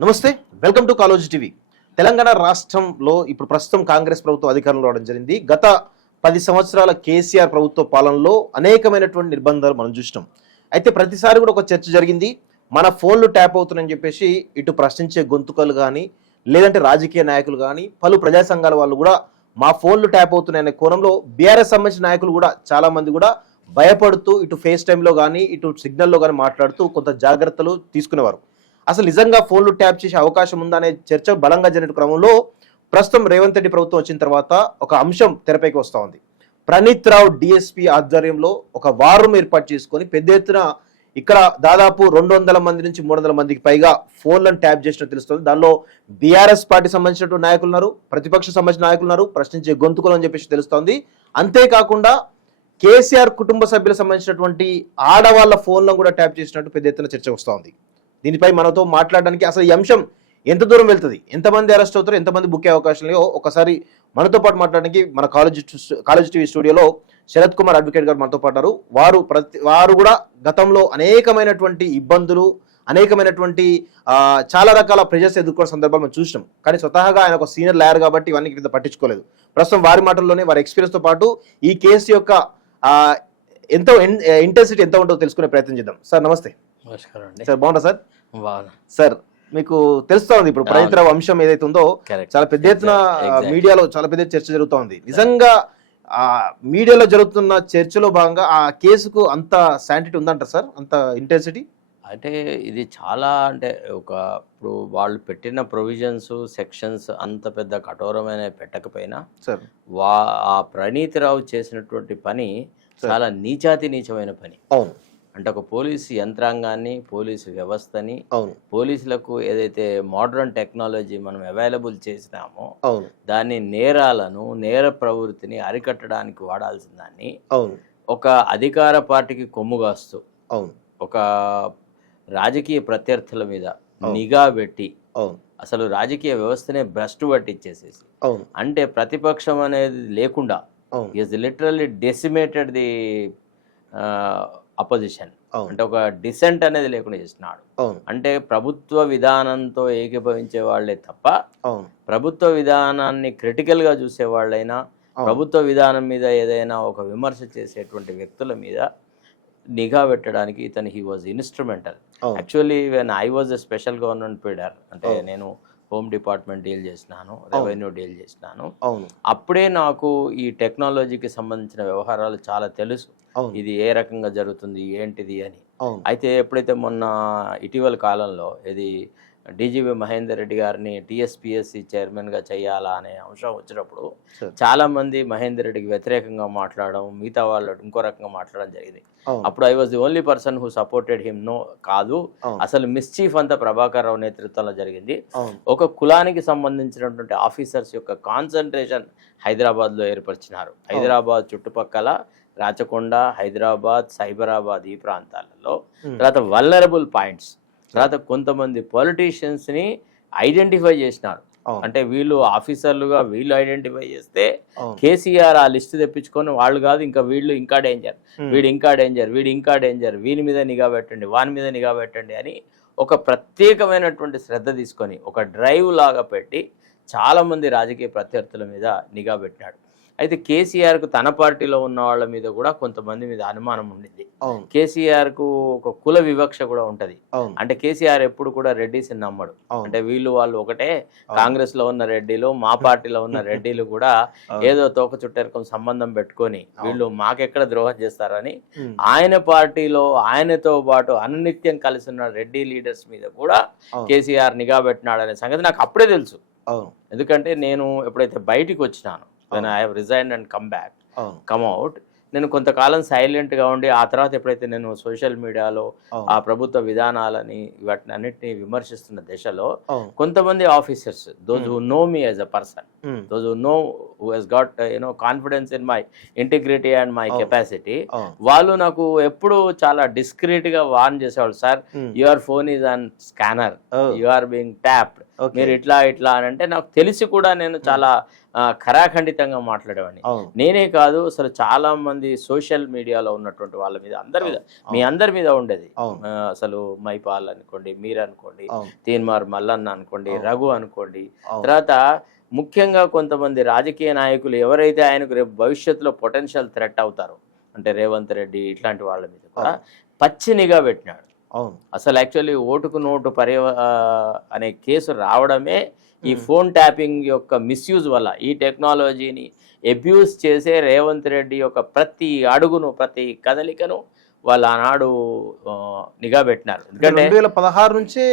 నమస్తే, welcome to Kaloji TV. Telangana రాష్ట్రంలో ఇప్పుడు ప్రస్తుతం కాంగ్రెస్ ప్రభుత్వం అధికారంలో రావడం జరిగింది. గత 10 సంవత్సరాల కేసీఆర్ ప్రభుత్వ పాలనలో అనేకమైనటువంటి నిర్బంధాలు మనం చూసినాం. అయితే ప్రతిసారి కూడా ఒక చర్చ జరిగింది. మన ఫోన్లు ట్యాప్ అవుతున్నాయని చెప్పేసి ఇటు ప్రశ్నించే గొంతుకలు కానీ, లేదంటే రాజకీయ నాయకులు కానీ, పలు ప్రజా సంఘాల వాళ్ళు కూడా మా ఫోన్లు ట్యాప్ అవుతున్నాయనే కోణంలో బీఆర్ఎస్ సంబంధించిన నాయకులు కూడా చాలా మంది కూడా భయపడుతూ ఇటు ఫేస్ టైంలో కానీ, ఇటు సిగ్నల్లో కానీ మాట్లాడుతూ కొంత జాగ్రత్తలు తీసుకునేవారు. అసలు నిజంగా ఫోన్లు ట్యాప్ చేసే అవకాశం ఉందా అనే చర్చ బలంగా జరిగిన క్రమంలో ప్రస్తుతం రేవంత్ రెడ్డి ప్రభుత్వం వచ్చిన తర్వాత ఒక అంశం తెరపైకి వస్తూ ఉంది. ప్రణీత్ రావు డిఎస్పీ ఆధ్వర్యంలో ఒక వారం ఏర్పాటు చేసుకొని పెద్ద ఎత్తున ఇక్కడ దాదాపు 200 మంది నుంచి 300 మందికి పైగా ఫోన్లను ట్యాప్ చేసినట్టు తెలుస్తుంది. దానిలో బీఆర్ఎస్ పార్టీ సంబంధించినటువంటి నాయకులు ఉన్నారు, ప్రతిపక్ష సంబంధించిన నాయకులు ఉన్నారు, ప్రశ్నించే గొంతుకులు అని చెప్పేసి తెలుస్తోంది. అంతేకాకుండా కేసీఆర్ కుటుంబ సభ్యులకు సంబంధించినటువంటి ఆడవాళ్ల ఫోన్లను కూడా ట్యాప్ చేసినట్టు పెద్ద ఎత్తున చర్చ వస్తూ ఉంది. దీనిపై మనతో మాట్లాడడానికి అసలు ఈ అంశం ఎంత దూరం వెళ్తుంది, ఎంతమంది అరెస్ట్ అవుతారు, ఎంతమంది బుక్ అయ్యే అవకాశం లేవో ఒకసారి మనతో పాటు మాట్లాడడానికి మన కాలేజ్ టీవీ స్టూడియోలో శరత్ కుమార్ అడ్వకేట్ గారు మనతో పాటు. వారు కూడా గతంలో అనేకమైనటువంటి ఇబ్బందులు, అనేకమైనటువంటి చాలా రకాల ప్రెజర్స్ ఎదుర్కొన్న సందర్భాలు మనం చూసినాం. కానీ స్వతహాగా ఆయన ఒక సీనియర్ లాయర్ కాబట్టి ఇవన్నీ కింద పట్టించుకోలేదు. ప్రస్తుతం వారి మాటల్లోనే వారి ఎక్స్పీరియన్స్తో పాటు ఈ కేసు యొక్క ఎంతో ఇంటెన్సిటీ ఎంత ఉంటుందో తెలుసుకునే ప్రయత్నం చేద్దాం. సార్ నమస్తే. నమస్కారం అండి. సార్ బాగుందా సార్? సార్ మీకు తెలుస్తా ఉంది ఇప్పుడు ప్రణీత్ రావు అంశం ఏదైతే ఉందో చాలా పెద్ద ఎత్తున మీడియాలో చాలా పెద్ద చర్చ జరుగుతూ ఉంది. నిజంగా మీడియాలో జరుగుతున్న చర్చలో భాగంగా ఆ కేసుకు అంత శాంటిటీ ఉందంట సార్, అంత ఇంటెన్సిటీ? అంటే ఇది చాలా ఇప్పుడు వాళ్ళు పెట్టిన ప్రొవిజన్స్ సెక్షన్స్ అంత పెద్ద కఠోరమైన పెట్టకపోయినా సార్ ఆ ప్రణీత్ రావు చేసినటువంటి పని చాలా నీచమైన పని. అవును. అంటే ఒక పోలీసు యంత్రాంగాన్ని, పోలీసు వ్యవస్థని, పోలీసులకు ఏదైతే మోడర్న్ టెక్నాలజీ మనం అవైలబుల్ చేసినామో దాన్ని నేర ప్రవృత్తిని అరికట్టడానికి వాడాల్సిన దాన్ని ఒక అధికార పార్టీకి కొమ్ముగాస్తూ ఒక రాజకీయ ప్రత్యర్థుల మీద నిఘా పెట్టి అసలు రాజకీయ వ్యవస్థనే భ్రష్టు పట్టించేసేసి అంటే ప్రతిపక్షం అనేది లేకుండా is literally decimated the opposition. అంటే ఒక డిసెంట్ అనేది లేకుండా చేస్తున్నాడు. అంటే ప్రభుత్వ విధానంతో ఏకీభవించే వాళ్లే తప్ప ప్రభుత్వ విధానాన్ని క్రిటికల్ గా చూసే వాళ్ళైనా, ప్రభుత్వ విధానం మీద ఏదైనా ఒక విమర్శ చేసేటువంటి వ్యక్తుల మీద నిఘా పెట్టడానికి ఇతను he was instrumental. Actually when I was a special government pleader, అంటే నేను హోమ్ డిపార్ట్మెంట్ డీల్ చేసినాను, రెవెన్యూ డీల్ చేసినాను. అప్పుడే నాకు ఈ టెక్నాలజీకి సంబంధించిన వ్యవహారాలు చాలా తెలుసు, ఇది ఏ రకంగా జరుగుతుంది ఏంటిది అని. అయితే ఎప్పుడైతే మొన్న ఇటీవల కాలంలో ఇది డీజీపీ మహేందర్ రెడ్డి గారిని టీఎస్పీఎస్సీ చైర్మన్గా చేయాలా అనే అంశం వచ్చినప్పుడు చాలా మంది మహేందర్ రెడ్డికి వ్యతిరేకంగా మాట్లాడడం, మిగతా వాళ్ళు ఇంకో రకంగా మాట్లాడడం జరిగింది. అప్పుడు I was the only person who supported him. No కాదు, అసలు మిస్చీఫ్ అంతా ప్రభాకర్ రావు నేతృత్వంలో జరిగింది. ఒక కులానికి సంబంధించినటువంటి ఆఫీసర్స్ యొక్క కాన్సన్ట్రేషన్ హైదరాబాద్లో ఏర్పరిచినారు. హైదరాబాద్ చుట్టుపక్కల రాచకొండ, హైదరాబాద్, సైబరాబాద్ ఈ ప్రాంతాలలో, తర్వాత వల్నరబుల్ పాయింట్స్, తర్వాత కొంతమంది పొలిటీషియన్స్ని ఐడెంటిఫై చేసినారు. అంటే వీళ్ళు ఆఫీసర్లుగా వీళ్ళు ఐడెంటిఫై చేస్తే కేసీఆర్ ఆ లిస్ట్ తెప్పించుకొని వాళ్ళు కాదు ఇంకా వీళ్ళు ఇంకా డేంజర్, వీడు ఇంకా డేంజర్, వీడు ఇంకా డేంజర్, వీని మీద నిఘా పెట్టండి, వాని మీద నిఘా పెట్టండి అని ఒక ప్రత్యేకమైనటువంటి శ్రద్ధ తీసుకొని ఒక డ్రైవ్ లాగా పెట్టి చాలామంది రాజకీయ ప్రత్యర్థుల మీద నిఘా పెట్టినాడు. అయితే కేసీఆర్కు తన పార్టీలో ఉన్న వాళ్ళ మీద కూడా కొంతమంది మీద అనుమానం ఉండింది. కేసీఆర్కు ఒక కుల వివక్ష కూడా ఉంటది. అంటే కేసీఆర్ ఎప్పుడు కూడా రెడ్డిస్ని నమ్మడు. అంటే వీళ్ళు వాళ్ళు ఒకటే, కాంగ్రెస్ లో ఉన్న రెడ్డిలు, మా పార్టీలో ఉన్న రెడ్డిలు కూడా ఏదో తోక చుట్టెరకం సంబంధం పెట్టుకొని వీళ్ళు మాకెక్కడ ద్రోహం చేస్తారని ఆయన పార్టీలో ఆయనతో పాటు అనునిత్యం కలిసి ఉన్న రెడ్డి లీడర్స్ మీద కూడా కేసీఆర్ నిఘా పెట్టినాడనే సంగతి నాకు అప్పుడే తెలుసు. ఎందుకంటే నేను ఎప్పుడైతే బయటికి వచ్చినాను, when I have resigned and come out, నేను కొంతకాలం సైలెంట్గా ఉండి ఆ తర్వాత ఎప్పుడైతే నేను సోషల్ మీడియాలో ఆ ప్రభుత్వ విధానాలని వాటిని అన్నిటిని విమర్శిస్తున్న దశలో కొంతమంది officers, those who know me as a person, those who know who he's got confidence in my integrity and my capacity, వాళ్ళు నాకు ఎప్పుడు చాలా డిస్క్రీట్ గా వార్న్ చేసేవాళ్ళు. Sir, your phone is on scanner, you are being tapped, మీరు ఇట్లా ఇట్లా అని అంటే నాకు తెలిసి కూడా నేను చాలా ఖరాఖండితంగా మాట్లాడేవాడిని. నేనే కాదు, అసలు చాలా మంది సోషల్ మీడియాలో ఉన్నటువంటి వాళ్ళ మీద, అందరి మీద, మీ అందరి మీద ఉండేది. అసలు మైపాల్ అనుకోండి, మీరు అనుకోండి, తీన్మార్ మల్లన్న అనుకోండి, రఘు అనుకోండి, తర్వాత ముఖ్యంగా కొంతమంది రాజకీయ నాయకులు ఎవరైతే ఆయనకు రేపు భవిష్యత్తులో పొటెన్షియల్ థ్రెట్ అవుతారో, అంటే రేవంత్ రెడ్డి ఇట్లాంటి వాళ్ళ మీద కూడా పచ్చి నిఘా పెట్టినాడు. అసలు యాక్చువల్లీ ఓటుకు నోటు అనే కేసు రావడమే ఈ ఫోన్ ట్యాపింగ్ యొక్క మిస్యూజ్ వల్ల, ఈ టెక్నాలజీని అబ్యూస్ చేసే రేవంత్ రెడ్డి యొక్క ప్రతి అడుగును, ప్రతి కదలికను వాళ్ళు ఆనాడు నిఘా పెట్టినారు. ఎందుకంటే 2016 నుంచే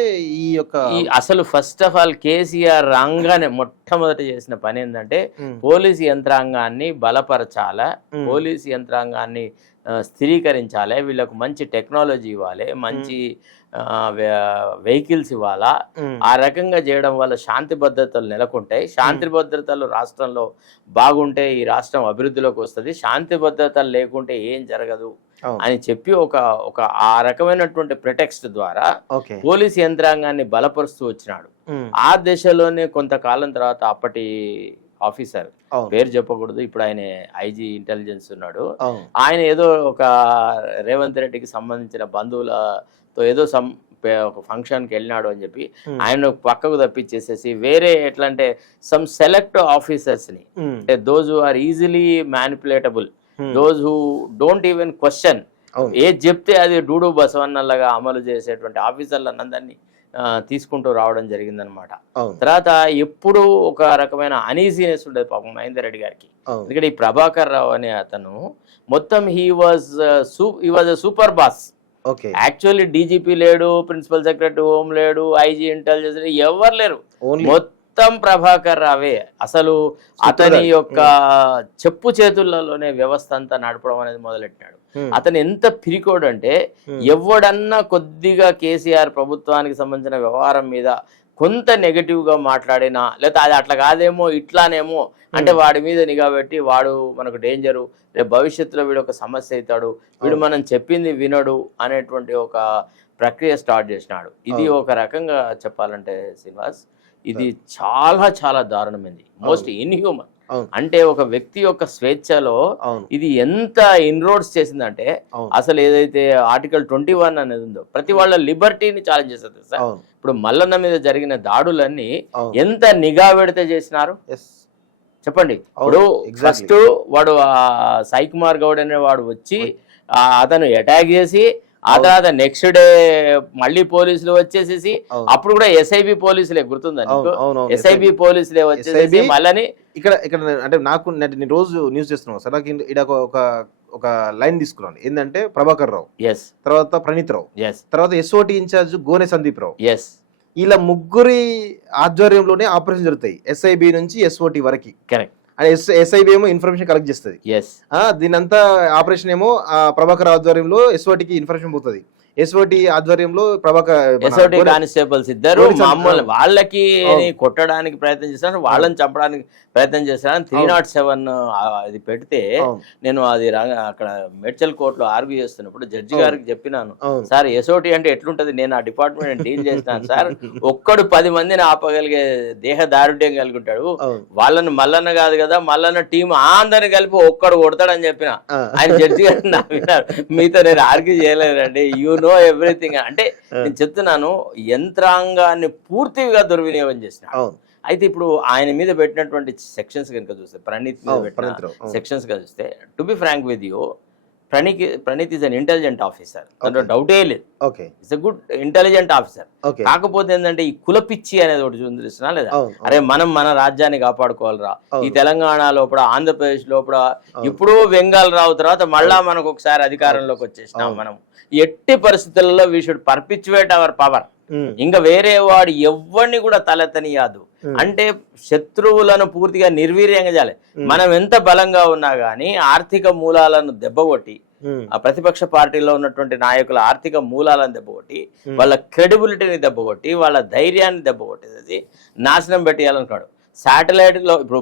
ఈ యొక్క అసలు ఫస్ట్ ఆఫ్ ఆల్ కేసీఆర్ రాగానే మొట్టమొదటి చేసిన పని ఏంటంటే పోలీసు యంత్రాంగాన్ని బలపరచాలా, పోలీసు యంత్రాంగాన్ని స్థిరీకరించాలి, వీళ్ళకు మంచి టెక్నాలజీ ఇవ్వాలి, మంచి వెహికల్స్ ఇవ్వాలా. ఆ రకంగా చేయడం వల్ల శాంతి భద్రతలు నెలకొంటాయి. శాంతి భద్రతలు రాష్ట్రంలో బాగుంటే ఈ రాష్ట్రం అభివృద్ధిలోకి వస్తుంది. శాంతి భద్రతలు లేకుంటే ఏం జరగదు అని చెప్పి ఒక ఆ రకమైనటువంటి ప్రిటెక్స్ట్ ద్వారా పోలీస్ యంత్రాంగాన్ని బలపరుస్తూ వచ్చినాడు. ఆ దశలోనే కొంతకాలం తర్వాత అప్పటి ఆఫీసర్, పేరు చెప్పకూడదు, ఇప్పుడు ఆయన ఐజీ ఇంటెలిజెన్స్ ఉన్నాడు, ఆయన ఏదో ఒక రేవంత్ రెడ్డికి సంబంధించిన బంధువులతో ఏదో ఒక ఫంక్షన్కి వెళ్ళినాడు అని చెప్పి ఆయన పక్కకు తప్పించేసేసి వేరే ఎట్లా అంటే సమ్ సెలెక్ట్ ఆఫీసర్స్ని, అంటే those who are easily manipulable, those who don't even question, ఏది చెప్తే అది డూడు బసవన్నలాగా అమలు చేసేటువంటి ఆఫీసర్లను అందరినీ తీసుకుంటూ రావడం జరిగిందనమాట. తర్వాత ఎప్పుడు ఒక రకమైన అనీజీనెస్ ఉండేది పాపం మహేందర్ రెడ్డి గారికి. ఎందుకంటే ఈ ప్రభాకర్ రావు అనే అతను మొత్తం he was a super boss. Actually DGP లేడు, ప్రిన్సిపల్ సెక్రటరీ హోమ్ లేడు, ఐజీ ఇంటెలిజెన్స్ ఎవరు లేరు, మొత్తం ప్రభాకర్ రావే. అసలు అతని యొక్క చెప్పు చేతుల్లోనే వ్యవస్థ అంతా నడపడం అనేది మొదలెట్టినాడు. అతను ఎంత పిరికోడు అంటే ఎవడన్నా కొద్దిగా కేసీఆర్ ప్రభుత్వానికి సంబంధించిన వ్యవహారం మీద కొంత నెగటివ్గా మాట్లాడినా, లేదా అది అట్లా కాదేమో ఇట్లానేమో అంటే వాడి మీద నిఘా పెట్టి వాడు మనకు డేంజరు, రేపు భవిష్యత్తులో వీడు ఒక సమస్య అవుతాడు, వీడు మనం చెప్పింది వినడు అనేటువంటి ఒక ప్రక్రియ స్టార్ట్ చేసినాడు. ఇది ఒక రకంగా చెప్పాలంటే శ్రీనివాస్, ఇది చాలా చాలా దారుణమైంది, మోస్ట్ ఇన్హ్యూమన్. అంటే ఒక వ్యక్తి యొక్క స్వేచ్ఛలో ఇది ఎంత ఇన్రోడ్స్ చేసిందంటే అసలు ఏదైతే ఆర్టికల్ 21 అనేది ఉందో ప్రతి వాళ్ళ లిబర్టీని ఛాలెంజ్ చేస్తుంది సార్. ఇప్పుడు మల్లన్న మీద జరిగిన దాడులన్నీ ఎంత నిఘా పెడితే చేసినారు చెప్పండి. ఇప్పుడు ఫస్ట్ వాడు సాయి కుమార్ గౌడ్ అనే వాడు వచ్చి అతను అటాక్ చేసి ఆ తర్వాత నెక్స్ట్ డే మళ్ళీ పోలీసులు వచ్చేసేసి, అప్పుడు కూడా ఎస్ఐబి పోలీసులే, గుర్తుందా నీకు? ఎస్ఐబి పోలీసులే వచ్చేసేసి మళ్ళీ ఇక్కడ అంటే నాకు నేను రోజు న్యూస్ చేస్తున్నాను సార్, నాకు ఇక్కడ ఒక లైన్ తీసుకున్నాను ఏంటంటే ప్రభాకర్ రావు, తర్వాత ప్రణీత్ రావు, తర్వాత ఎస్ఓటి ఇన్ఛార్జ్ గోనె సందీప్ రావు, ఇలా ముగ్గురి ఆధ్వర్యంలోనే ఆపరేషన్ జరుగుతాయి ఎస్ఐబి నుంచి ఎస్ఓటి వరకు. కరెక్ట్. ఎస్ఐబి ఏమో ఇన్ఫర్మేషన్ కలెక్ట్ చేస్తుంది, దీనంతా ఆపరేషన్ ఏమో ప్రభాకర్ ఆధ్వర్యంలో ఎస్ఓటికి ఇన్ఫర్మేషన్ పోతుంది, ఎస్ఓటి ఆధ్వర్యంలో ఎస్ఓటి కానిస్టేబుల్స్ ఇద్దరు మామూలు వాళ్ళకి కొట్టడానికి ప్రయత్నం చేస్తాను, వాళ్ళని చంపడానికి ప్రయత్నం చేస్తాను. 307 అది పెడితే నేను అది అక్కడ మేడ్చల్ కోర్టులో ఆర్గ్యూ చేస్తున్నప్పుడు జడ్జి గారికి చెప్పినాను, సార్ ఎస్ఓటి అంటే ఎట్లుంటది, నేను ఆ డిపార్ట్మెంట్ డీల్ చేసినాను సార్, ఒక్కడు 10 మందిని ఆపగలిగే దేహ దారుఢ్యం కలిగి ఉంటాడు, వాళ్ళని మల్లన్న కాదు కదా, మల్లన్న టీం అందరిని కలిపి ఒక్కడు కొడతాడని చెప్పిన. ఆయన జడ్జి గారు నవ్వినారు, మీతో నేను ఆర్గ్యూ చేయలేదండి, నో ఎవ్రీథింగ్. అంటే నేను చెప్తున్నాను, యంత్రాంగాన్ని పూర్తిగా దుర్వినియోగం చేసినాడు. అయితే ఇప్పుడు ఆయన మీద పెట్టినటువంటి సెక్షన్స్ కనుక చూస్తే, ప్రణీత్ మీద పెట్టిన సెక్షన్స్ కనుక చూస్తే, to be frank with you, Praneeth is an intelligent officer, దాంట్లో డౌటే లేదు, it's a good intelligent officer. కాకపోతే ఏంటంటే ఈ కులపిచ్చి అనేది ఒకటి చూస్తున్నా లేదా, అరే మనం మన రాజ్యాన్ని కాపాడుకోవాలరా, ఈ తెలంగాణ లోపల ఆంధ్రప్రదేశ్ లోపల ఇప్పుడు బెంగాల్ రావు తర్వాత మళ్ళా మనకు ఒకసారి అధికారంలోకి వచ్చేసినాం, మనం ఎట్టి పరిస్థితులలో వీ షుడ్ పర్పిచ్యువేట్ అవర్ పవర్, ఇంకా వేరే వాడు ఎవరిని కూడా తలెత్తనియాదు, అంటే శత్రువులను పూర్తిగా నిర్వీర్యంగా చేయాలి. మనం ఎంత బలంగా ఉన్నా గానీ ఆర్థిక మూలాలను దెబ్బకొట్టి, ఆ ప్రతిపక్ష పార్టీలో ఉన్నటువంటి నాయకుల ఆర్థిక మూలాలను దెబ్బకొట్టి, వాళ్ళ క్రెడిబిలిటీని దెబ్బకొట్టి, వాళ్ళ ధైర్యాన్ని దెబ్బకొట్టేది నాశనం పెట్టేయాలనుకున్నాడు. శాటిలైట్ లో ఇప్పుడు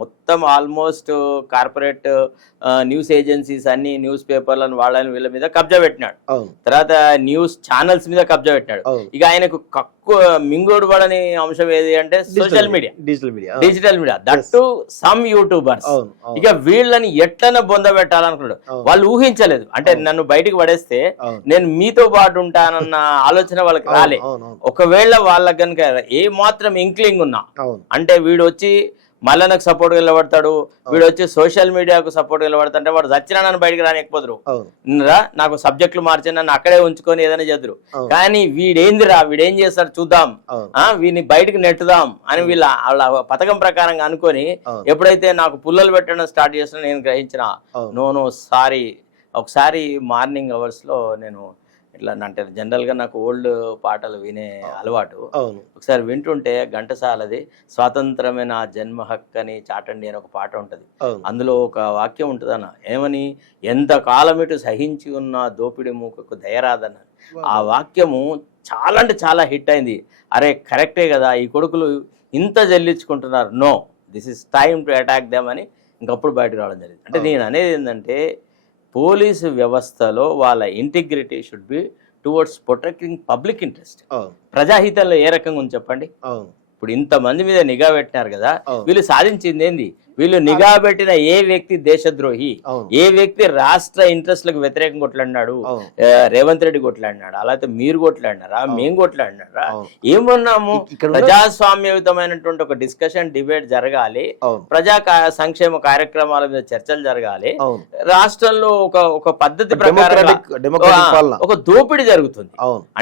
మొత్తం ఆల్మోస్ట్ కార్పొరేట్ న్యూస్ ఏజెన్సీస్ అన్ని న్యూస్ పేపర్లను వాళ్ళని వీళ్ళ మీద కబ్జా పెట్టినాడు, తర్వాత న్యూస్ ఛానల్స్ మీద కబ్జా పెట్టినాడు. ఇక ఆయనకు మింగోడు పడని అంశం ఏది అంటే social media, digital media, that to some YouTubers. ఇక వీళ్ళని ఎట్లనే బొంద పెట్టాలనుకున్నాడు. వాళ్ళు ఊహించలేదు, అంటే నన్ను బయటికి పడేస్తే నేను మీతో పాటు ఉంటానన్న ఆలోచన వాళ్ళకి రాలే. ఒకవేళ వాళ్ళకి కనుక ఏ మాత్రం ఇంక్లింగ్ ఉన్నా, అంటే వీడు వచ్చి మల్లన్నకు సపోర్ట్ నిలబడతాడు, వీడు వచ్చి సోషల్ మీడియాకు సపోర్ట్ నిలబడతాడు అంటే వాడు చచ్చినా నన్ను బయటకు రానికపోదురు, నాకు సబ్జెక్టులు మార్చి నన్ను అక్కడే ఉంచుకొని ఏదైనా చేద్దరు. కానీ వీడేందిరా, వీడేం చేస్తాడు చూద్దాం, వీడిని బయటకు నెట్టుదాం అని వాళ్ళ పథకం ప్రకారంగా అనుకొని ఎప్పుడైతే నాకు పుల్లలు పెట్టడం స్టార్ట్ చేసినా నేను గ్రహించిన నో సారీ. ఒకసారి మార్నింగ్ అవర్స్ లో నేను ఇట్లా అంటే జనరల్ గా నాకు ఓల్డ్ పాటలు వినే అలవాటు. ఒకసారి వింటుంటే ఘంటసాలది స్వాతంత్రమైన జన్మ హక్కు అని చాటండి అని ఒక పాట ఉంటది. అందులో ఒక వాక్యం ఉంటుందన్న, ఏమని, ఎంత కాలం ఇటు సహించి ఉన్న దోపిడి మూకకు దయరాదన్న. ఆ వాక్యము చాలా అంటే చాలా హిట్ అయింది. అరే కరెక్టే కదా, ఈ కొడుకులు ఇంత జల్లించుకుంటున్నారు, no this is time to attack them అని ఇంకప్పుడు బయటకు రావడం జరిగింది. అంటే నేను అనేది ఏంటంటే పోలీసు వ్యవస్థలో వాళ్ళ integrity should be towards protecting public interest. ప్రజాహితంలో ఏ రకంగా ఉంది చెప్పండి. ఇప్పుడు ఇంతమంది మీద నిఘా పెట్టినారు కదా, వీళ్ళు సాధించింది ఏంది? వీళ్ళు నిఘా పెట్టిన ఏ వ్యక్తి దేశద్రోహి, ఏ వ్యక్తి రాష్ట్ర ఇంట్రెస్ట్లకు వ్యతిరేకంగా కొట్లాడినాడు? రేవంత్ రెడ్డి కొట్లాడినాడు, అలాగే మీరు కొట్లాడినారా, మేము కొట్లాడినారా? ఏమన్నాము? ప్రజాస్వామ్యయుతమైనటువంటి ఒక డిస్కషన్, డిబేట్ జరగాలి, ప్రజా సంక్షేమ కార్యక్రమాల మీద చర్చలు జరగాలి. రాష్ట్రంలో ఒక పద్ధతి ప్రకారం ఒక దోపిడీ జరుగుతుంది.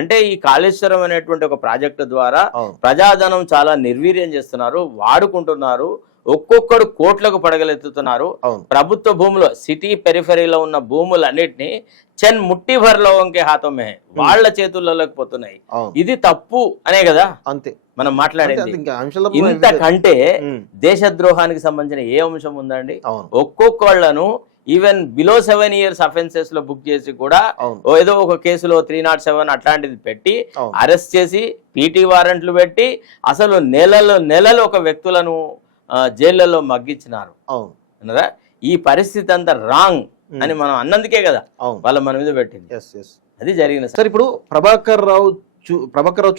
అంటే ఈ కాళేశ్వరం అనేటువంటి ఒక ప్రాజెక్టు ద్వారా ప్రజాధనం చాలా నిర్వీర్యం చేస్తున్నారు, వాడుకుంటున్నారు, ఒక్కొక్కడు కోట్లకు పడగలెత్తుతున్నారు. ప్రభుత్వ భూములు, సిటీ పెరిఫెరీలో ఉన్న భూములన్నిటినీ చెన్ ముట్టి భర్లో వంకే హాతమే వాళ్ళ చేతుల్లోకి పోతున్నాయి. ఇది తప్పు అనే కదా అంతే మనం మాట్లాడేది. ఇంతకంటే దేశద్రోహానికి సంబంధించిన ఏ అంశం ఉందండి? ఒక్కొక్కళ్ళను ఈవెన్ బిలో 7 years అఫెన్సెస్ లో బుక్ చేసి కూడా ఏదో ఒక కేసులో 307 అట్లాంటిది పెట్టి అరెస్ట్ చేసి పీటీ వారెంట్లు పెట్టి అసలు నెలలు ఒక వ్యక్తులను జైళ్లలో మగ్గించినారు. ఈ పరిస్థితి అంతా రాంగ్ అని మనం అన్నందుకే కదా వాళ్ళ మన మీద పెట్టింది. అది జరిగిన సార్. ఇప్పుడు ప్రభాకర్ రావు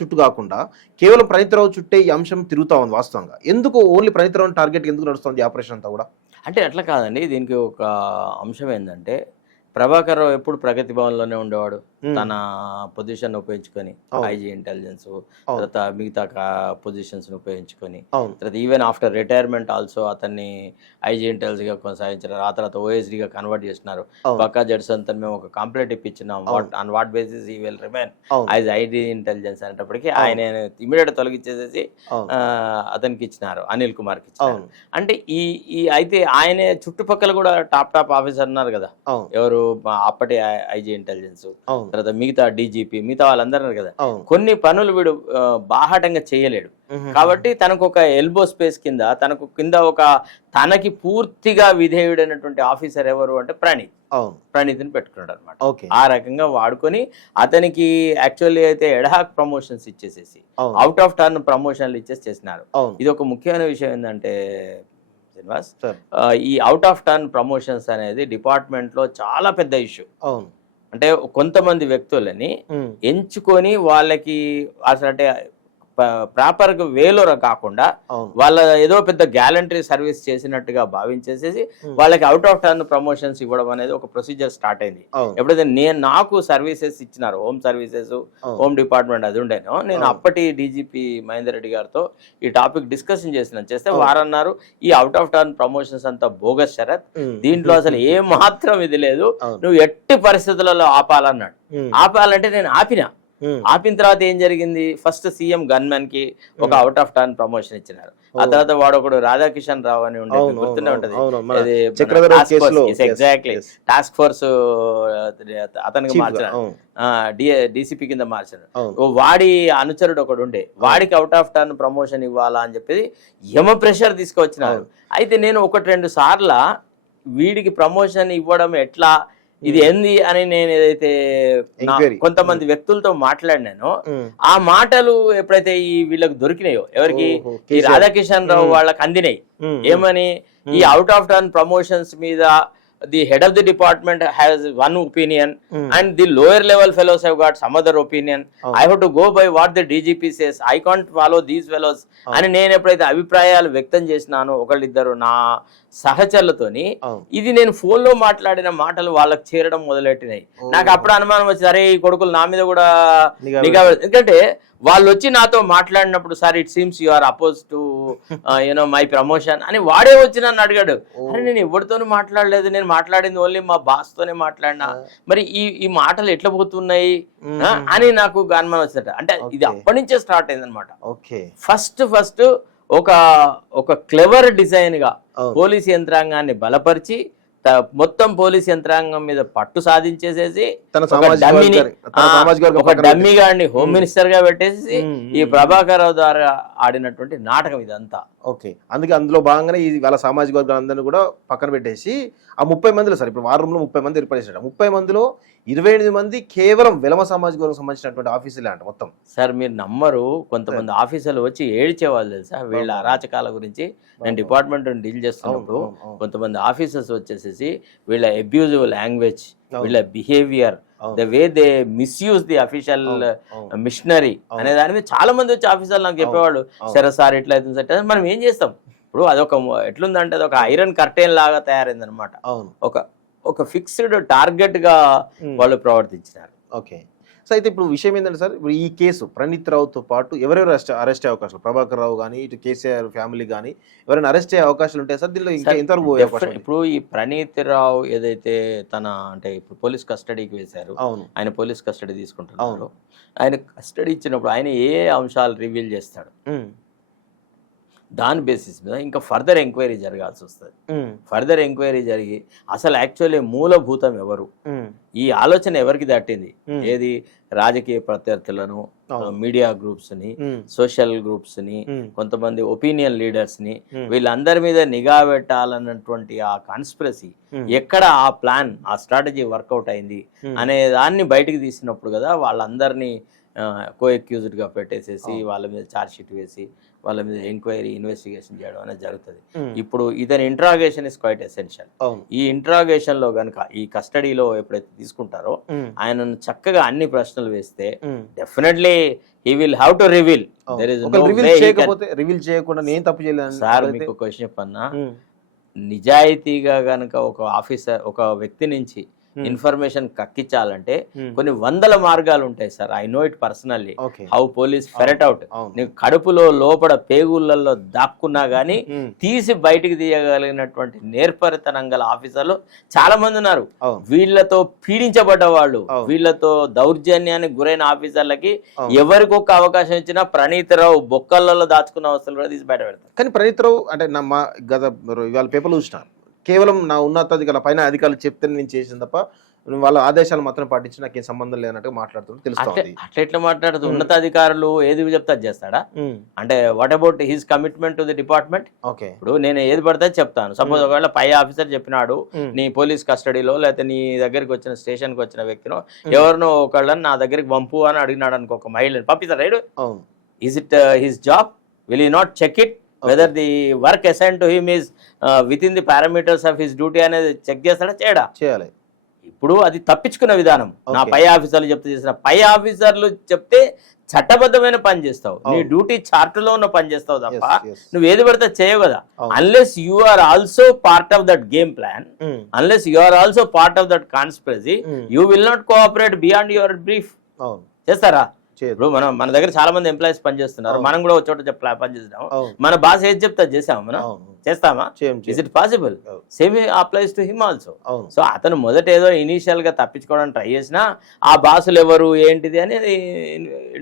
చుట్టూ కాకుండా కేవలం ప్రణీతరావు చుట్టే ఈ అంశం తిరుగుతా ఉంది వాస్తవంగా. ఎందుకు ఓన్లీ ప్రణీతరావు టార్గెట్ ఎందుకు నడుస్తుంది ఆపరేషన్ అంతా కూడా? అంటే అట్లా కాదండి, దీనికి ఒక అంశం ఏంటంటే ప్రభాకర్ రావు ఎప్పుడు ప్రగతి భవన్లోనే ఉండేవాడు, తన పొజిషన్ ఉపయోగించుకొని, ఐజీ ఇంటెలిజెన్స్, తర్వాత మిగతా పొజిషన్స్ ఉపయోగించుకొని, తర్వాత ఈవెన్ ఆఫ్టర్ రిటైర్మెంట్ ఆల్సో అతన్ని ఐజీ ఇంటెలిజెన్స్ గా కొనసాగించారు. ఆ తర్వాత ఓఎస్డీ గా కన్వర్ట్ చేస్తున్నారు. పక్కా జడ్సన్ తో మేము ఒక కంప్లైంట్ ఇప్పించినాం, ఆన్ వాట్ బేసిస్ ఈ will remain as IG intelligence అనేటప్పటికీ ఆయన ఇమీడియట్ తొలగించేసేసి అతనికి ఇచ్చినారు, అనిల్ కుమార్ కి ఇచ్చినారు. అంటే ఈ అయితే ఆయన చుట్టుపక్కల కూడా టాప్ ఆఫీసర్ ఉన్నారు కదా, ఎవరు అప్పటి ఐజీ ఇంటెలిజెన్స్, తర్వాత మిగతా డీజీపీ, మిగతా వాళ్ళందరూ కదా. కొన్ని పనులు వీడు బాహాటంగా చేయలేడు కాబట్టి తనకు ఒక ఎల్బో స్పేస్ కింద, తనకు కింద ఒక తనకి పూర్తిగా విధేయుడైనటువంటి ఆఫీసర్ ఎవరు అంటే ప్రణీత్ని పెట్టుకున్నాడు అనమాట. ఆ రకంగా వాడుకొని అతనికి యాక్చువల్లీ అయితే ఎడహాక్ ప్రమోషన్స్ ఇచ్చేసేసి అవుట్ ఆఫ్ టర్న్ ప్రమోషన్లు ఇచ్చేసి చేసినారు. ఇది ఒక ముఖ్యమైన విషయం ఏంటంటే శ్రీనివాస్, ఈ అవుట్ ఆఫ్ టర్న్ ప్రమోషన్స్ అనేది డిపార్ట్మెంట్ లో చాలా పెద్ద ఇష్యూ. అంటే కొంతమంది వ్యక్తులని ఎంచుకొని వాళ్ళకి అసలు అంటే ప్రాపర్ వేలో కాకుండా వాళ్ళ ఏదో పెద్ద గ్యాలంటరీ సర్వీస్ చేసినట్టుగా భావించేసేసి వాళ్ళకి అవుట్ ఆఫ్ టర్న్ ప్రమోషన్స్ ఇవ్వడం అనేది ఒక ప్రొసీజర్ స్టార్ట్ అయింది. ఎప్పుడైతే నాకు సర్వీసెస్ ఇచ్చినారు, హోమ్ సర్వీసెస్, హోమ్ డిపార్ట్మెంట్ అది ఉండేనో, నేను అప్పటి డీజీపీ మహేందర్ రెడ్డి గారితో ఈ టాపిక్ డిస్కషన్ చేస్తే వారన్నారు ఈ అవుట్ ఆఫ్ టర్న్ ప్రమోషన్స్ అంతా బోగస్ షరత్, దీంట్లో అసలు ఏ మాత్రం ఇది లేదు, నువ్వు ఎట్టి పరిస్థితులలో ఆపాలన్నాడు. ఆపాలంటే నేను ఆపిన తర్వాత ఏం జరిగింది? ఫస్ట్ సీఎం గన్మెన్ కి ఒక అవుట్ ఆఫ్ టర్న్ ప్రమోషన్ ఇచ్చినారు. ఆ తర్వాత వాడు ఒకడు రాధాకిషన్ రావు అని ఉండేది, గుర్తునే ఉంటది, ఎగ్జాక్ట్లీ టాస్క్ ఫోర్స్ అతనికి మార్చారు, డీసీపీ కింద మార్చారు. వాడి అనుచరుడు ఒకడు ఉండే, వాడికి అవుట్ ఆఫ్ టర్న్ ప్రమోషన్ ఇవ్వాలా అని చెప్పి యమ ప్రెషర్ తీసుకొచ్చినారు. అయితే నేను 1-2 సార్ల వీడికి ప్రమోషన్ ఇవ్వడం ఎట్లా, ఇది ఏంది అని నేను ఏదైతే కొంతమంది వ్యక్తులతో మాట్లాడినానో ఆ మాటలు ఎప్పుడైతే ఈ వీళ్ళకి దొరికినాయో, ఎవరికి, ఈ రాధాకిషన్ రావు వాళ్ళకి అందినాయి. ఏమని, ఈ అవుట్ ఆఫ్ టర్న్ ప్రమోషన్స్ మీద the head of the department has one opinion and the lower level fellows have got some other opinion. I have to go by what the DGP says. I can't follow these fellows. అని నేను ఎప్పుడైతే అభిప్రాయాలు వ్యక్తం చేసినానో ఒకళ్ళిద్దరు నా సహచరులతోని ఇది నేను ఫోన్లో మాట్లాడిన మాటలు వాళ్ళకి చేరడం మొదలెట్టినాయి. నాకు అప్పుడు అనుమానం వచ్చింది, అరే ఈ కొడుకులు నా మీద కూడా నిఘా. ఎందుకంటే వాళ్ళు వచ్చి నాతో మాట్లాడినప్పుడు sir it seems you are oppose to you know my promotion అని వాడే వచ్చి నన్ను అడిగాడు. అరే నేను ఎవరితోనూ మాట్లాడలేదు, నేను మాట్లాడింది ఓన్లీ మా బాస్ తోనే మాట్లాడినా, మరి ఈ మాటలు ఎట్లా పోతున్నాయి అని నాకు అనుమానం వచ్చిందట. అంటే ఇది అప్పటి నుంచే స్టార్ట్ అయింది అనమాట. ఫస్ట్ ఒక క్లెవర్ డిజైన్ గా పోలీస్ యంత్రాంగాన్ని బలపరిచి మొత్తం పోలీస్ యంత్రాంగం మీద పట్టు సాధించేసేసి ఒక డమ్మీ గాడిని హోమ్ మినిస్టర్ గా పెట్టేసి ఈ ప్రభాకర్ రావు ద్వారా ఆడినటువంటి నాటకం ఇదంతా. ఓకే, అందుకే అందులో భాగంగానే ఈ వాళ్ళ సామాజిక వర్గాలందరినీ కూడా పక్కన పెట్టేసి ఆ 30 మందిలో సార్ ఇప్పుడు వార్ రూమ్ లో 30 మంది ఏర్పాటు చేశాడు. 30 మందిలో 28 మంది కేవలం వెలమ సామాజిక వర్గం సంబంధించినటువంటి ఆఫీసులే అంట మొత్తం. సార్ మీరు నమ్మరు, కొంతమంది ఆఫీసర్లు వచ్చి ఏడ్చేవాళ్ళు తెలుసా వీళ్ళ అరాచకాల గురించి. నేను డిపార్ట్మెంట్ డీల్ చేస్తున్నప్పుడు కొంతమంది ఆఫీసర్స్ వచ్చేసేసి వీళ్ళ అబ్యూజివ్ లాంగ్వేజ్, వీళ్ళ behaviour, the way they misuse the official machinery అనే దాని మీద చాలా మంది వచ్చి ఆఫీసర్లు నాకు చెప్పేవాళ్ళు, సరే సార్ ఇట్లా అవుతుంది సార్. మనం ఏం చేస్తాం ఇప్పుడు, అదొక ఎట్లుందంటే అది ఒక ఐరన్ కర్టెన్ లాగా తయారైంది అనమాట. ఒక ఫిక్స్డ్ టార్గెట్ గా వాళ్ళు ప్రవర్తించినారు. ఓకే, సో అయితే ఇప్పుడు విషయం ఏంటంటే సార్, ఇప్పుడు ఈ కేసు ప్రణీత్ రావుతో పాటు ఎవరెవరు అరెస్ట్ అయ్యే అవకాశాలు, ప్రభాకర్ రావు కానీ ఇటు కేసీఆర్ ఫ్యామిలీ కానీ ఎవరైనా అరెస్ట్ అయ్యే అవకాశాలు ఉంటాయి సార్? దీనిలో ఇంకా ఎంతవరకు పోయే అవకాశం? ఇప్పుడు ఈ ప్రణీత్ రావు ఏదైతే అంటే ఇప్పుడు పోలీస్ కస్టడీకి వేశారు, ఆయన పోలీస్ కస్టడీ తీసుకుంటున్నారు. ఆయన కస్టడీ ఇచ్చినప్పుడు ఆయన ఏ అంశాలు రివీల్ చేస్తాడు, దాని బేసిస్ మీద ఇంకా ఫర్దర్ ఎంక్వైరీ జరగాల్సి వస్తుంది. ఫర్దర్ ఎంక్వైరీ జరిగి అసలు యాక్చువల్లీ మూలభూతం ఎవరు, ఈ ఆలోచన ఎవరికి దాటింది, ఏది రాజకీయ ప్రత్యర్థులను, మీడియా గ్రూప్స్ ని, సోషల్ గ్రూప్స్ ని, కొంతమంది ఒపీనియన్ లీడర్స్ ని, వీళ్ళందరి మీద నిఘా పెట్టాలన్నటువంటి ఆ కాన్స్పిరసీ ఎక్కడ ఆ ప్లాన్ ఆ స్ట్రాటజీ వర్కౌట్ అయింది అనే దాన్ని బయటికి తీసినప్పుడు కదా వాళ్ళందరినీ కో అక్యూజ్డ్ గా పెట్టేసేసి వాళ్ళ మీద ఛార్జ్ షీట్ వేసి వాళ్ళ మీద ఎంక్వైరీ ఇన్వెస్టిగేషన్ చేయడం అనేది జరుగుతుంది. ఇప్పుడు ఇతని ఇంట్రాగేషన్ ఇస్ క్వైట్ ఎసెన్షియల్. ఈ ఇంట్రాగేషన్ లో గనుక ఈ కస్టడీలో ఎప్పుడైతే తీసుకుంటారో ఆయనను చక్కగా అన్ని ప్రశ్నలు వేస్తే definitely he will have to reveal. Reveal చేయకుండా నేను తప్పు చేయలేదు సార్. మీకు క్వశ్చన్ చెప్పన్నా, నిజాయితీగా గనక ఒక ఆఫీసర్ ఒక వ్యక్తి నుంచి ఇన్ఫర్మేషన్ కక్కించాలంటే కొన్ని వందల మార్గాలు ఉంటాయి sir. I know it personally how police ferret out. నీకు కడుపులో లోపల పేగుళ్ళల్లో దాక్కున్నా గానీ తీసి బయటికి తీయగలిగినటువంటి నేర్పరితనం గల ఆఫీసర్లు చాలా మంది ఉన్నారు. వీళ్ళతో పీడించబడ్డ వాళ్ళు, వీళ్ళతో దౌర్జన్యానికి గురైన ఆఫీసర్లకి ఎవరికి ఒక అవకాశం ఇచ్చినా ప్రణీత్ రావు బొక్కలలో దాచుకున్న అవసరం కూడా తీసి బయట పెడతారు. కానీ ప్రణీత్ రావు అంటే మా గత ఇవాళ పేపర్లు చూసిన కేవలం నా ఉన్నతాధికారుల పైన అధికారులు చెప్తే నేను చేసింది తప్ప వాళ్ళ ఆదేశాలు మాత్రం పాటించి నాకు ఏం సంబంధం లేనట్టుగా మాట్లాడుతున్నారు తెలుస్తుంది. అట్లా ఎట్లా మాట్లాడుతూ ఉన్నతాధికారులు ఏది చెప్తా చేస్తాడా? అంటే what about his commitment to the department? ఇప్పుడు నేను ఏది పడితే చెప్తాను. సపోజ్ ఒకవేళ పై ఆఫీసర్ చెప్పినాడు నీ పోలీస్ కస్టడీలో లేకపోతే నీ దగ్గరికి వచ్చిన స్టేషన్ కి వచ్చిన వ్యక్తినో ఎవరినో ఒకళ్ళని నా దగ్గరికి పంపు అని అడిగినాడు అనుకో, ఒక మహిళని పంపిస్తారు raid. Is it his job? Will you not check it whether the work assigned to him is within the parameters of his duty అనేది చెక్ చేస్తాడా చేయడా? చేయాలి. ఇప్పుడు అది తప్పించుకున్న విధానం. నా పై ఆఫీసర్లు చెప్తే చేసిన, పై ఆఫీసర్లు చెప్తే చట్టబద్ధమైన పని చేస్తావు, నీ డ్యూటీ చార్ట్ లో ఉన్న పని చేస్తావు తప్ప నువ్వు ఏది పడితే చేయవు కదా. Unless you are also part of that game plan, unless you are also part of that conspiracy, you will not cooperate beyond your brief. చేస్తారా? ఇప్పుడు మన దగ్గర చాలా మంది ఎంప్లాయీస్ పనిచేస్తున్నారు, మనం కూడా ఒక చోట పనిచేస్తున్నాము. మన బాస్ ఏది చెప్తా చేసాము, మనం చేస్తామా? Is it possible? Same applies to him also. So అతను మొదట ఏదో ఇనీషియల్ గా తప్పించుకోవడానికి ట్రై చేసినా ఆ బాసులు ఎవరు ఏంటిది అనేది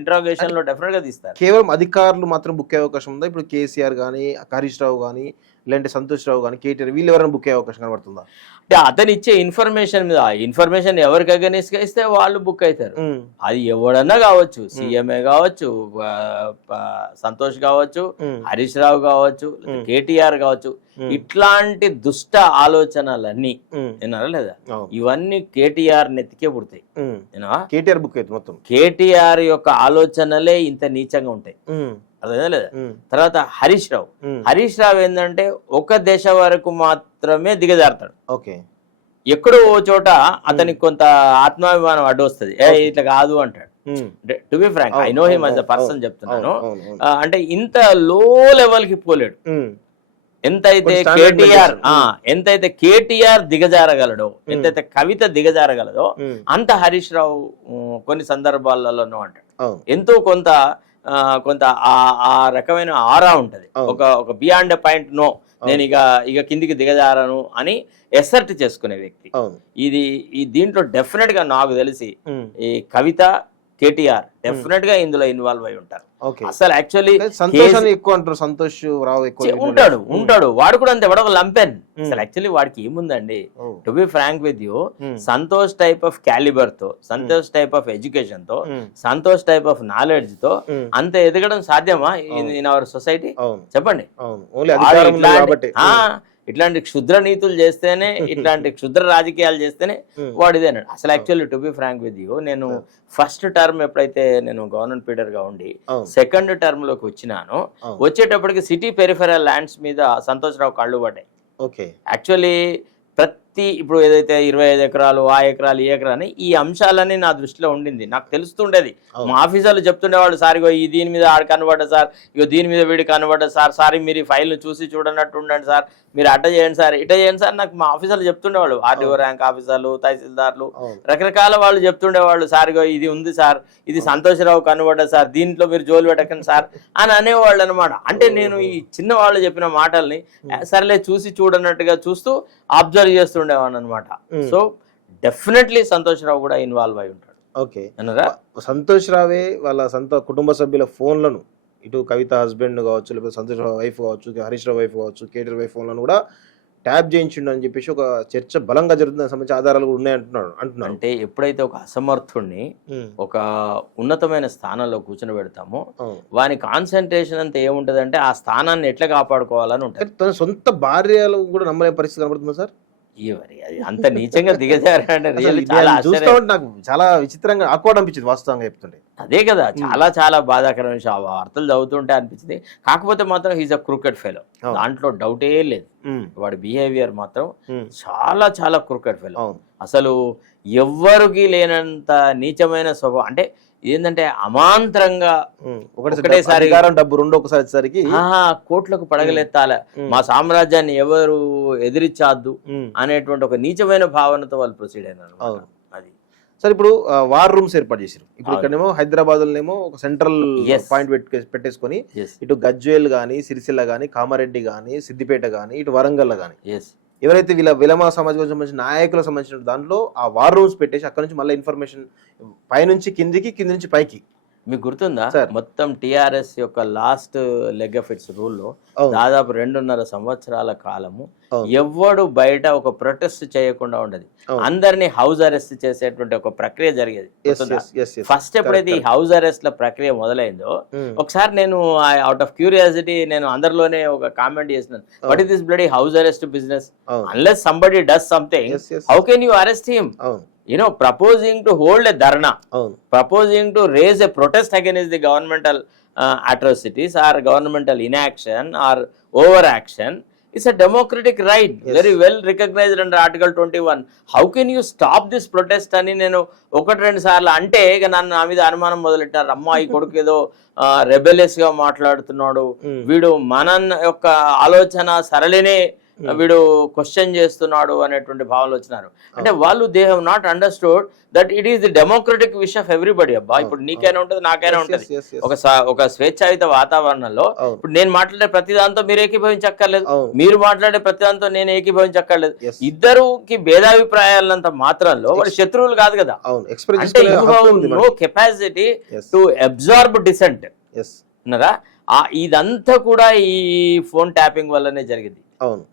ఇంట్రాగేషన్ లో డెఫినెట్ గా తీస్తారు. కేవలం అధికారులు మాత్రం బుక్ అయ్యే అవకాశం ఉందా? ఇప్పుడు కేసీఆర్ గానీ, హరీష్ రావు గానీ, లేదంటే సంతోష్ రావు కానీ, కేటీఆర్ వీళ్ళు ఎవరైనా బుక్ అయ్యే అవకాశం కనబడుతుందా? అంటే అతను ఇచ్చే ఇన్ఫర్మేషన్ మీద, ఇన్ఫర్మేషన్ ఎవరికి అగెనిస్ట్ గా ఇస్తే వాళ్ళు బుక్ అవుతారు. అది ఎవడన్నా కావచ్చు, సీఎంఏ కావచ్చు, సంతోష్ కావచ్చు, హరీష్ రావు కావచ్చు, కేటీఆర్ కావచ్చు. ఇట్లాంటి దుష్ట ఆలోచనలన్నీ విన్నారా లేదా? ఇవన్నీ కేటీఆర్ నెత్తికే పుడతాయి. కేటీఆర్ బుక్ అవుతుంది మొత్తం. కేటీఆర్ యొక్క ఆలోచనలే ఇంత నీచంగా ఉంటాయి, అర్థమైందా లేదా? తర్వాత హరీష్ రావు ఏంటంటే ఒక దశ వరకు మాత్రమే దిగజారుతాడు. ఓకే, ఎక్కడో ఓ చోట అతనికి కొంత ఆత్మాభిమానం అడ్డు వస్తుంది, ఇట్లా కాదు అంటాడు. To be frank, I know him as a person చెప్తున్నాను. అంటే ఇంత లో లెవెల్ కి పోలేడు. ఎంతైతే కేటీఆర్ దిగజారగలడో, ఎంతైతే కవిత దిగజారగలదో అంత హరీష్ రావు కొన్ని సందర్భాలలోనూ అంటాడు. ఎంతో కొంత ఆ రకమైన ఆరా ఉంటది. ఒక బియాండ్ పాయింట్ నో, నేను ఇక కిందికి దిగజారను అని ఎసర్ట్ చేసుకునే వ్యక్తి. ఈ దీంట్లో డెఫినెట్ గా నాకు తెలిసి ఈ కవిత, కేటీఆర్ డెఫినెట్ గా ఇందులో ఇన్వాల్వ్ అయి ఉంటారు. అసలు యాక్చువల్లీ సంతోష్ రావు ఉంటాడు, వాడు కూడా అంతే, వాడు ఒక లంపెన్. అసలు యాక్చువల్లీ వాడికి ఏముందండి, to be frank with you, Santosh type of calibre తో, సంతోష్ టైప్ ఆఫ్ ఎడ్యుకేషన్ తో, సంతోష్ టైప్ ఆఫ్ నాలెడ్జ్ తో అంత ఎదగడం సాధ్యమా ఇన్ అవర్ సొసైటీ? చెప్పండి. ఇట్లాంటి క్షుద్ర నీతులు చేస్తేనే, ఇట్లాంటి క్షుద్ర రాజకీయాలు చేస్తేనే వాడు ఇదే అన్నాడు. అసలు actually to be frank with you, నేను ఫస్ట్ టర్మ్ ఎప్పుడైతే నేను గవర్నమెంట్ లీడర్ గా ఉండి సెకండ్ టర్మ్ లోకి వచ్చినానో, వచ్చేటప్పటికి సిటీ పెరిఫెరల్ ల్యాండ్స్ మీద సంతోష్ రావు కళ్ళు పడ్డాయి. యాక్చువల్లీ ఇప్పుడు ఏదైతే 25 ఎకరాలు, ఆ ఎకరాలు, ఈ ఎకరాలు, ఈ అంశాలన్నీ నా దృష్టిలో ఉండింది. నాకు తెలుస్తుండేది. మా ఆఫీసర్లు చెప్తుండేవాళ్ళు, సార్ ఇగో ఈ దీని మీద ఆడు కనబడ్డా సార్, ఇగో దీని మీద వీడి కనబడ్డా సార్, సార్ మీరు ఈ ఫైల్ను చూసి చూడనట్టు ఉండండి సార్, మీరు అట్ట చేయండి సార్, ఇట చేయండి సార్. నాకు మా ఆఫీసర్లు చెప్తుండేవాళ్ళు, ఆర్డీఓ ర్యాంక్ ఆఫీసర్లు, తహసీల్దార్లు, రకరకాల వాళ్ళు చెప్తుండేవాళ్ళు, సార్ ఇగో ఇది ఉంది సార్, ఇది సంతోషరావు కనబడ్డా సార్, దీంట్లో మీరు జోలు పెట్టకండి సార్ అని అనేవాళ్ళు అనమాట. అంటే నేను ఈ చిన్న వాళ్ళు చెప్పిన మాటల్ని సర్లే చూసి చూడనట్టుగా చూస్తూ అబ్జర్వ్ చేస్తుండేవాడిని అనమాట. సో డెఫినెట్లీ సంతోష్ రావు కూడా ఇన్వాల్వ్ అయి ఉంటాడు. ఓకే అన్నారా? సంతోష్ రావే వాళ్ళ కుటుంబ సభ్యుల ఫోన్లను, ఇటు కవిత హస్బెండ్ కావచ్చు, లేకపోతే సంతోష్ రావు వైఫ్ కావచ్చు, హరీష్ రావు వైఫ్ కావచ్చు, కేటీఆర్ వైఫ్ ఫోన్లను కూడా ట్యాప్ చేయించిండు అని చెప్పేసి ఒక చర్చ బలంగా జరుగుతుంది. సంబంధించిన ఆధారాలు కూడా ఉన్నాయి అంటున్నాడు. అంటే ఎప్పుడైతే ఒక అసమర్థుడిని ఒక ఉన్నతమైన స్థానంలో కూర్చొని పెడతామో వాని కాన్సన్ట్రేషన్ అంతా ఏముంటది అంటే ఆ స్థానాన్ని ఎట్లా కాపాడుకోవాలని ఉంటుంది. తన సొంత భార్యలు కూడా నమ్మలేని పరిస్థితి కనబడుతుంది సార్. అది అంత నీచంగా దిగజారంటే నాకు చాలా విచిత్రంగా ఆక్వర్డ్ అనిపించింది వాస్తవంగా చెప్తుంటే. అదే కదా, చాలా చాలా బాధాకరమైన విషయం. ఆ వార్తలు చదువుతుంటే అనిపించింది. కాకపోతే మాత్రం హీజ్ అ క్రూకెడ్ ఫెలో, దాంట్లో డౌటే లేదు. వాడి బిహేవియర్ మాత్రం చాలా చాలా క్రూకెడ్ ఫెలో. అసలు ఎవ్వరికి లేనంత నీచమైన స్వభావం. అంటే ఏంటంటే అమాంతరంగా ఒకటేసారి డబ్బు రెండు ఒకసారి వచ్చేసరికి కోట్లకు పడగలెత్తాల, మా సామ్రాజ్యాన్ని ఎవరు ఎదిరించాద్దు అనేటువంటి ఒక నీచమైన భావనతో వాళ్ళు ప్రొసీడ్ అయినారు. అది సార్ ఇప్పుడు వార్ రూమ్స్ ఏర్పాటు చేశారు. ఇప్పుడు ఇక్కడనేమో హైదరాబాద్ లోనేమో ఒక సెంట్రల్ పాయింట్ పెట్టేసుకొని ఇటు గజ్వేల్ గానీ, సిరిసిల్ల గానీ, కామారెడ్డి గానీ, సిద్దిపేట గానీ, ఇటు వరంగల్ గానీ ఎవరైతే విలమ సమాజం సంబంధించిన నాయకులకు సంబంధించిన దాంట్లో ఆ వార్ రూమ్స్ పెట్టేసి అక్కడ నుంచి మళ్ళీ ఇన్ఫర్మేషన్ పైనుంచి కిందికి, కింది నుంచి పైకి. మీకు గుర్తుందా మొత్తం టిఆర్ఎస్ యొక్క లాస్ట్ లెగ్ ఆఫ్ ఇట్స్ రూల్లో దాదాపు 2.5 సంవత్సరాల కాలము ఎవ్వడు బయట ఒక ప్రొటెస్ట్ చేయకుండా ఉండదు. అందరినీ హౌస్ అరెస్ట్ చేసేటువంటి ఒక ప్రక్రియ జరిగేది. ఫస్ట్ ఎప్పుడైతే ఈ హౌస్ అరెస్ట్ ల ప్రక్రియ మొదలైందో ఒకసారి నేను అవుట్ ఆఫ్ క్యూరియాసిటీ నేను అందరిలోనే ఒక కామెంట్ చేసినాను, what is this bloody house arrest business? Unless somebody does something, how can you arrest him? Proposing to hold a dharna, proposing to raise a protest against the governmental atrocities or governmental inaction or overaction is a democratic right, very well recognized under Article 21. How can you stop this protest అని నేను 1-2 సార్లు అంటే ఇక నన్ను నా మీద అనుమానం మొదలెట్టారు. అమ్మా ఈ కొడుకు ఏదో రెబెలియస్ గా మాట్లాడుతున్నాడు, వీడు మన యొక్క ఆలోచన సరళినే వీడు క్వశ్చన్ చేస్తున్నాడు అనేటువంటి భావనలు వచ్చినారు. అంటే వాళ్ళు they have not understood that it is the democratic wish of everybody. అబ్బా ఇప్పుడు నీకైనా ఉంటది, నాకైనా ఉంటది. ఒక స్వేచ్ఛాయుత వాతావరణంలో ఇప్పుడు నేను మాట్లాడే ప్రతి దాంతో మీరు ఏకీభవించక్కర్లేదు, మీరు మాట్లాడే ప్రతి దాంతో నేను ఏకీభవించక్కర్లేదు. ఇద్దరుకి భేదాభిప్రాయాలంత మాత్రంలో వాళ్ళు శత్రువులు కాదు కదా. అంటే you have no capacity to absorb dissent అన్నారా. ఇదంతా కూడా ఈ ఫోన్ ట్యాపింగ్ వల్లనే జరిగింది.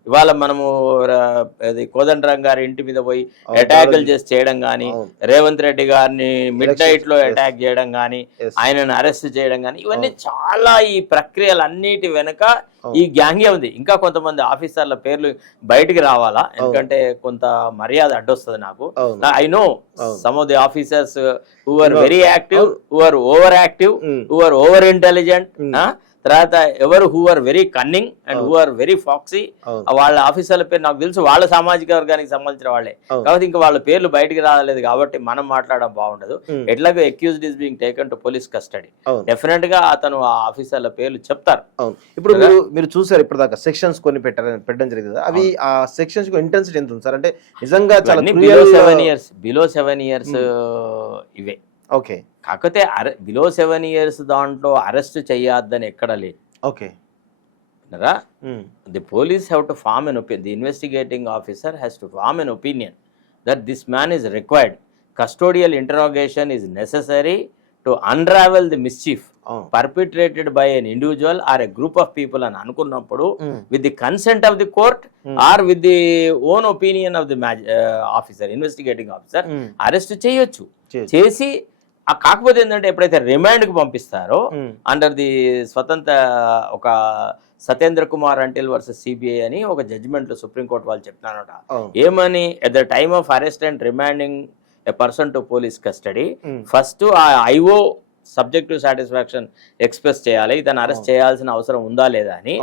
ఇవాళ మనము కోదండరాం గారి ఇంటి మీద పోయి అటాక్లు చేసి చేయడం గానీ, రేవంత్ రెడ్డి గారిని మిడ్ నైట్ లో అటాక్ చేయడం గానీ, ఆయనను అరెస్ట్ చేయడం గానీ, ఇవన్నీ చాలా ఈ ప్రక్రియలన్నిటి వెనుక ఈ గ్యాంగే ఉంది. ఇంకా కొంతమంది ఆఫీసర్ల పేర్లు బయటికి రావాలా, ఎందుకంటే కొంత మర్యాద అడ్డొస్తుంది నాకు. I know some of the officers who are very active, who are over active, who are over intelligent. తర్వాత ఎవరు who are very cunning and who are very foxy, వాళ్ళ ఆఫీసర్ల పేరు నాకు తెలుసు, వాళ్ళ సామాజిక వర్గానికి సంబంధించిన వాళ్ళే కాబట్టి ఇంకా వాళ్ళ పేర్లు బయటికి రాలేదు కాబట్టి మనం మాట్లాడడం బాగుండదు. ఎట్లాగో accused is being taken to police custody, definite గా అతను ఆ ఆఫీసర్ల పేర్లు చెప్తారు. ఇప్పుడు మీరు చూసారు ఇప్పటిదాకా సెక్షన్స్ కొన్ని పెట్టడం జరిగింది, అవి ఆ సెక్షన్స్ ఇంటెన్సిటీ ఎంత ఉంది సార్? అంటే నిజంగా చాలా బిలో 7 years ఇవే. ఓకే, కాకపోతే బిలో 7 years దాంట్లో అరెస్ట్ చేయొద్దని ఎక్కడ లేదు. Okay, the police have to form an opinion, the investigating officer has to form an opinion that this man is required, custodial interrogation is necessary to unravel the mischief perpetrated by an individual or a group of people అని అనుకున్నప్పుడు with the consent of the court or with the own opinion of the officer, investigating officer arrest చేయొచ్చు. చేసి కాకపోతే ఏంటంటే ఎప్పుడైతే రిమాండ్కి పంపిస్తారో under the స్వతంత్ర ఒక Satyendra Kumar until versus CBI అని ఒక జడ్జిమెంట్ సుప్రీంకోర్టు వాళ్ళు చెప్తున్నారట. ఏమని, at the time of arrest and remanding a person to police custody, first ఆ ఐఓ సబ్జెక్టివ్ సాటిస్ఫాక్షన్ ఎక్స్ప్రెస్ చేయాలి, ఇతను అరెస్ట్ చేయాల్సిన అవసరం ఉందా లేదా అని.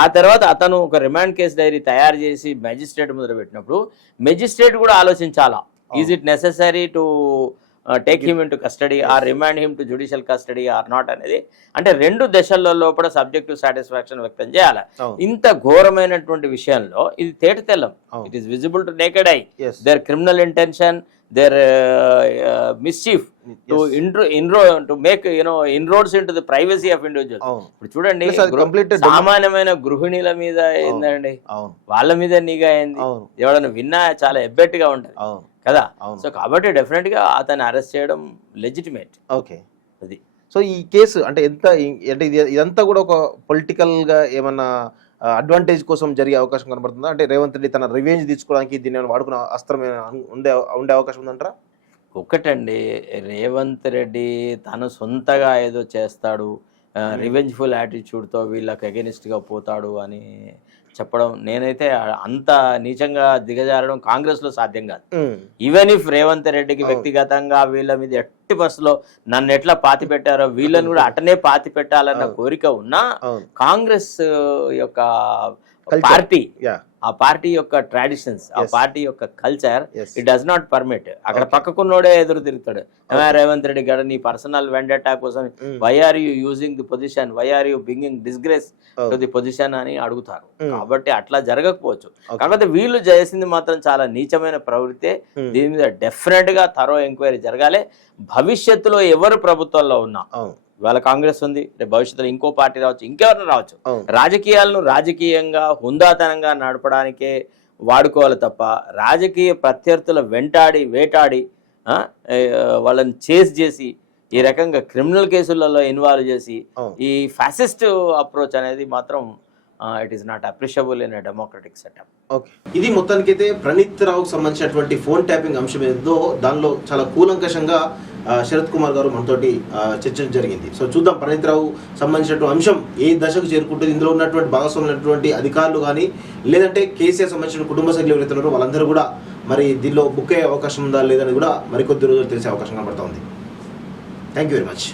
ఆ తర్వాత అతను ఒక రిమాండ్ కేసు డైరీ తయారు చేసి మెజిస్ట్రేట్ ముందు పెట్టినప్పుడు మెజిస్ట్రేట్ కూడా ఆలోచించాలా, is it necessary to take him in to custody or remand him to judicial custody or not అనేది. అంటే 2 దశల్లో లోపల సబ్జెక్టివ్ సాటిస్ఫాక్షన్ వ్యక్తం చేయాలి. ఇంత ఘోరమైనటువంటి విషయంలో ఇది తేటతెల్లం, it is visible to naked eye their criminal intention, their mischief to make inroads into the privacy of individuals. ఇప్పుడు చూడండి సామాన్యమైన గృహిణీల మీద ఏందండి, వాళ్ళ మీద నిఘా అయింది, ఎవడన్నా విన్నా చాలా ఎబ్బెట్టుగా ఉంటది కదా. సో కాబట్టి డెఫినెట్ గా అతన్ని అరెస్ట్ చేయడం లెజిటిమేట్. ఓకే, అది సో ఈ కేసు అంటే ఎంత అంటే ఇదంతా కూడా ఒక పొలిటికల్ గా ఏమన్నా అడ్వాంటేజ్ కోసం జరిగే అవకాశం కనబడుతుందా? అంటే రేవంత్ రెడ్డి తన రివెంజ్ తీసుకోవడానికి దీన్ని వాడుకున్న అస్త్రం ఉండే అవకాశం ఉందంటారా? ఒకటండి, రేవంత్ రెడ్డి తను సొంతగా ఏదో చేస్తాడు, రివెంజ్ఫుల్ యాటిట్యూడ్తో వీళ్ళకి అగెనిస్ట్గా పోతాడు అని చెప్పడం, నేనైతే అంత నీచంగా దిగజారడం కాంగ్రెస్లో సాధ్యం కాదు. ఈవెన్ ఇఫ్ రేవంత్ రెడ్డికి వ్యక్తిగతంగా వీళ్ళ మీద ఎట్టి బస్సులో నన్ను ఎట్లా పాతి పెట్టారో వీళ్ళని కూడా అటనే పాతి పెట్టాలన్న కోరిక ఉన్నా కాంగ్రెస్ యొక్క పార్టీ, ఆ పార్టీ యొక్క ట్రెడిషన్స్, ఆ పార్టీ యొక్క culture it does not permit. అక్కడ పక్కకున్నోడే ఎదురు తిరుగుతాడు, రేవంత్ రెడ్డి గారు నీ పర్సనల్ వెండటా కోసం why are you using the position, why are you bringing disgrace to the position అని అడుగుతారు. కాబట్టి అట్లా జరగకపోవచ్చు. కాకపోతే వీళ్ళు చేసింది మాత్రం చాలా నీచమైన ప్రవృత్తి. దీని మీద డెఫినెట్ గా థరో ఎంక్వైరీ జరగాలి. భవిష్యత్తులో ఎవరు ప్రభుత్వంలో ఉన్నా, ఇవాళ కాంగ్రెస్ ఉంది, రేపు భవిష్యత్తులో ఇంకో పార్టీ రావచ్చు, ఇంకెవరైనా రావచ్చు, రాజకీయాలను రాజకీయంగా హుందాతనంగా నడపడానికే వాడుకోవాలి తప్ప రాజకీయ ప్రత్యర్థుల వెంటాడి వేటాడి వాళ్ళని చేసి ఈ రకంగా క్రిమినల్ కేసులలో ఇన్వాల్వ్ చేసి ఈ ఫ్యాసిస్ట్ అప్రోచ్ అనేది మాత్రం it is not appreciable in democratic setup. Okay, ఇది మొత్తానికైతే ప్రణీత్ రావుకు సంబంధించినటువంటి ఫోన్ ట్యాపింగ్ అంశం ఏదో దానిలో చాలా కూలంకషంగా శరత్ కుమార్ గారు మనతోటి చర్చ జరిగింది. సో చూద్దాం ప్రణీత్ రావు సంబంధించినటువంటి అంశం ఏ దశకు చేరుకుంటుంది, ఇందులో ఉన్నటువంటి భాగస్వామ్యులైనటువంటి అధికారులు కానీ లేదంటే కేసీఆర్ సంబంధించిన కుటుంబ సభ్యులు ఎవరైతే ఉన్నారో వాళ్ళందరూ కూడా మరి దీనిలో బుక్ అయ్యే అవకాశం ఉందా లేదని కూడా మరికొద్ది రోజులు తెలిసే అవకాశం కనబడుతూ ఉంది. Thank you very much.